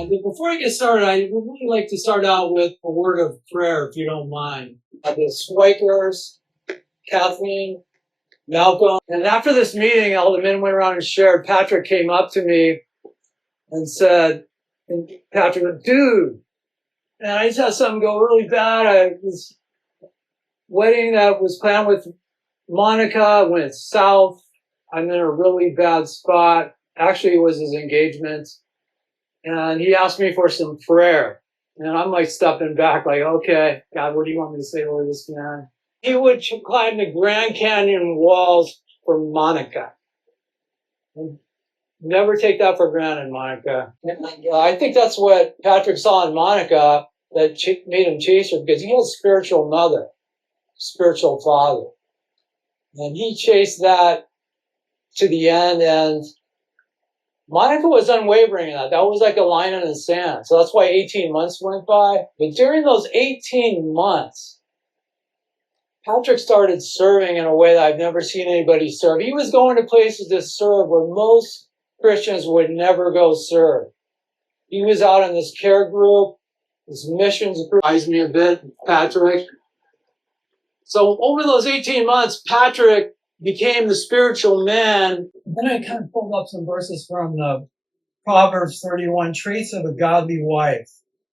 And before I get started, I would really like to start out with a word of prayer, if you don't mind. The Swikers, Kathleen, Malcolm. And after this meeting, all the men went around and shared. Patrick came up to me and said, and Patrick went, dude, and I just had something go really bad. This wedding that was planned with Monica went south. I'm in a really bad spot. Actually, it was his engagement. And he asked me for some prayer. And I'm like stepping back, like, okay, God, what do you want me to say over this man? He would climb the Grand Canyon walls for Monica. And never take that for granted, Monica. And I think that's what Patrick saw in Monica that made him chase her, because he had a spiritual mother, spiritual father. And he chased that to the end, and Monica was unwavering in that. That was like a line in the sand. So that's why 18 months went by. But during those 18 months, Patrick started serving in a way that I've never seen anybody serve. He was going to places to serve where most Christians would never go serve. He was out in this care group, this missions group. Reminds me a bit, Patrick. So over those 18 months, Patrick became the spiritual man. Then I kind of pulled up some verses from the Proverbs 31, traits of a godly wife,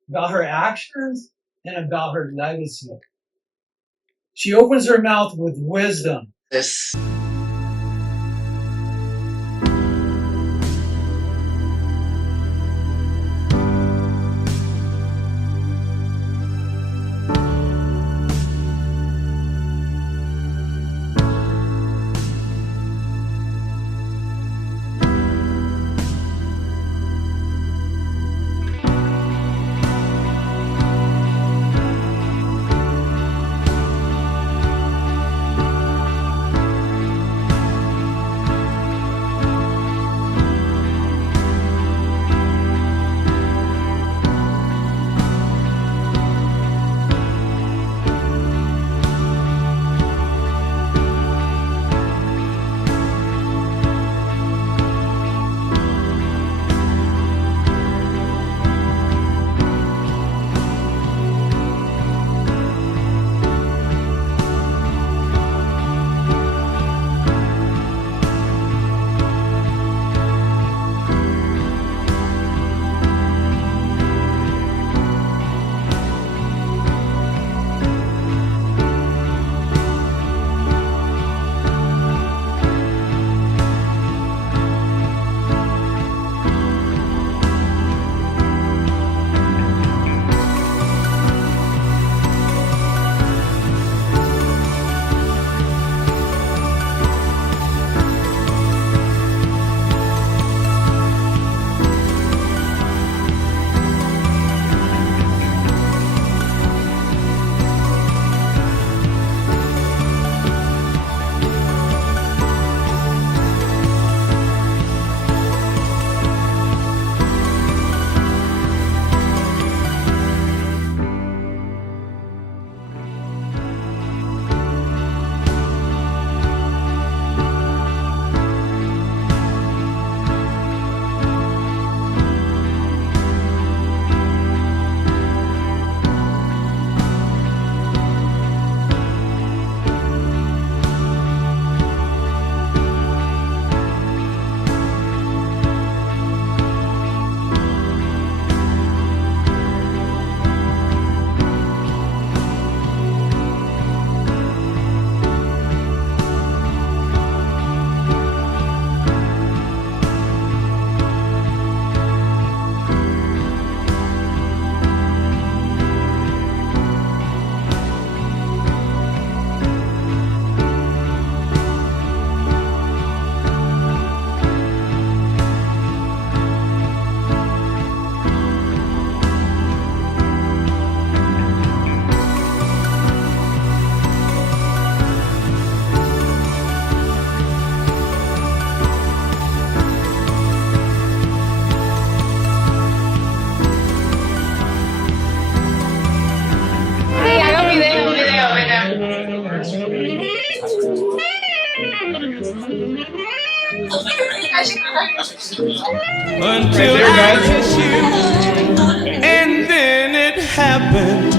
about her actions and about her legacy. She opens her mouth with wisdom. Yes. until I kiss you, and then it happened.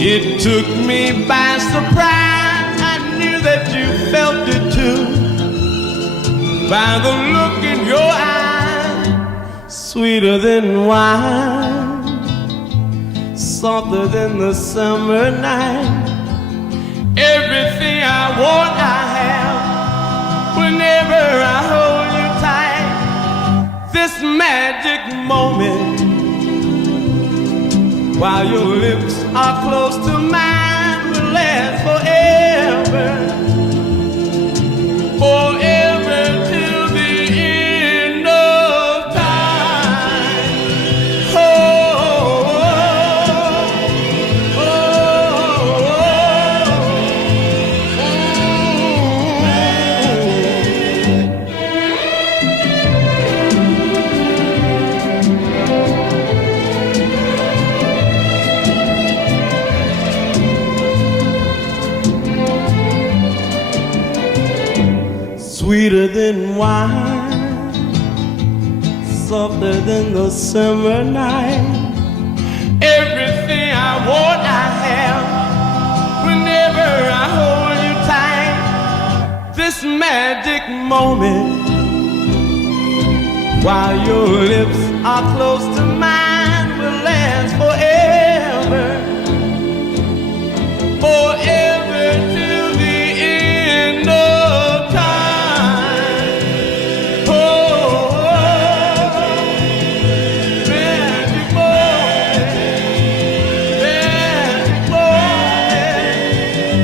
It took me by surprise. I knew that you felt it too, by the look in your eyes, sweeter than wine, softer than the summer night. Everything I want, I have, whenever I hold you tight. This magic moment, while your lips are close to mine, will last forever. Forever till the end of time. Oh, oh, oh, sweeter than wine, softer than the summer night. Everything I want, I have, whenever I hold you tight. This magic moment, while your lips are close to mine, will last forever.